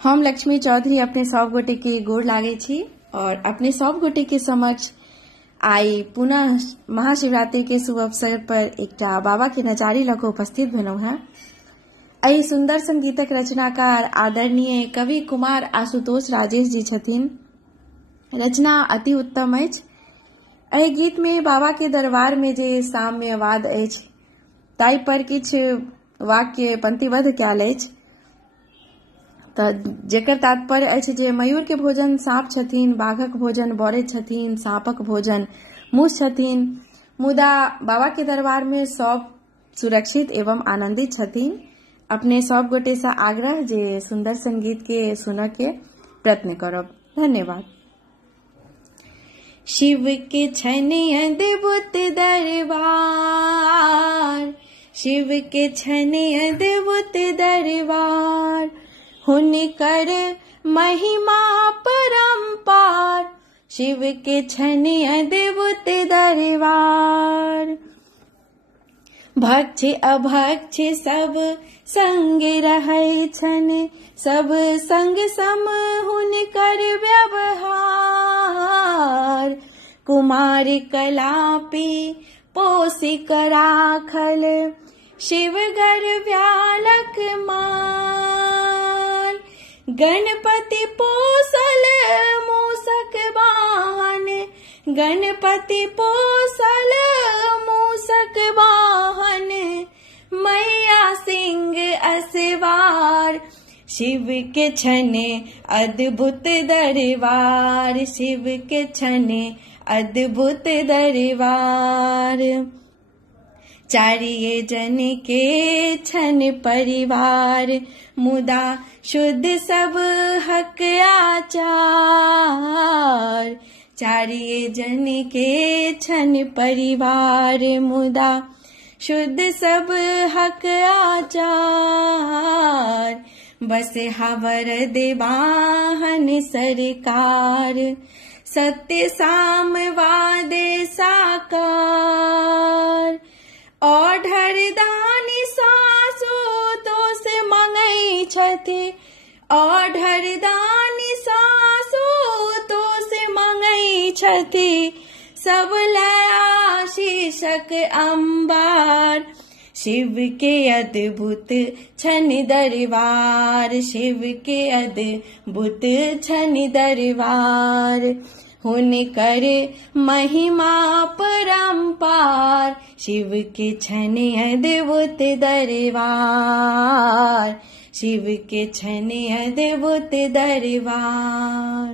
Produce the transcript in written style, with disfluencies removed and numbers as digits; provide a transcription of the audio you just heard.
हम लक्ष्मी चौधरी अपने सब गोटे के गोड़ लागे छी और अपने सब गोटे के समक्ष आई पुनः महाशिवरात्रि के शुभ अवसर पर एक बाबा के नचारी लग उपस्थित भेलहुं हैं। एहि सुंदर संगीतक रचनाकार आदरणीय कवि कुमार आशुतोष राजेश जी छथिन। रचना अति उत्तम अछि। एहि गीत में बाबा के दरबार में जे साम्यवाद अछि ताहि पर किछु वाक्य पंक्तिबद्ध कयल अछि। जेकर तात्पर्य अछि जे मयूर के भोजन सांप छथिन, बाघक भोजन बौरे छथिन, सांपक भोजन मूस छथिन, मुदा बाबा के दरबार में सब सुरक्षित एवं आनंदित छथिन। अपने सब गोटे से आग्रह जे सुंदर संगीत के सुनऽ के प्रयत्न करब। धन्यवाद। शिव के छन अद्भुत दरबार, शिव के छन अद्भुत दरबार, हुनकर महिमा परंपार, शिव के छन अद्भुत दरबार। भक्ष अभक्ष सब संग रहै छन, सब संग सम हुनकर व्यवहार। कुमार कलापी पोषिक राखल, शिव घर व्यालक माल। गणपति पोसल मूसक वाहन, गणपति पोसल मूसक वाहन, मैया सिंह असवार। शिव के छन अद्भुत दरबार, शिव के छन अद्भुत दरबार। चारिये जन के छन परिवार, मुदा शुद्ध सब हक आचार। चारिये जन के छन परिवार, मुदा शुद्ध सब हक आचार। बस हावर देवाहन सरकार, सत्य सामवाद साकार। ओढ़र दानी सासु तोष मंगै छथि, ओढ़र दानी सासु तोष मंगै छथि, सब लय आशीषक अंबार। शिव के अद्भुत छन दरबार, शिव के अद्भुत छन दरबार। हुनकर महिमा परंपार, शिव के छन अद्भुत दरबार, शिव के छन अद्भुत दरबार।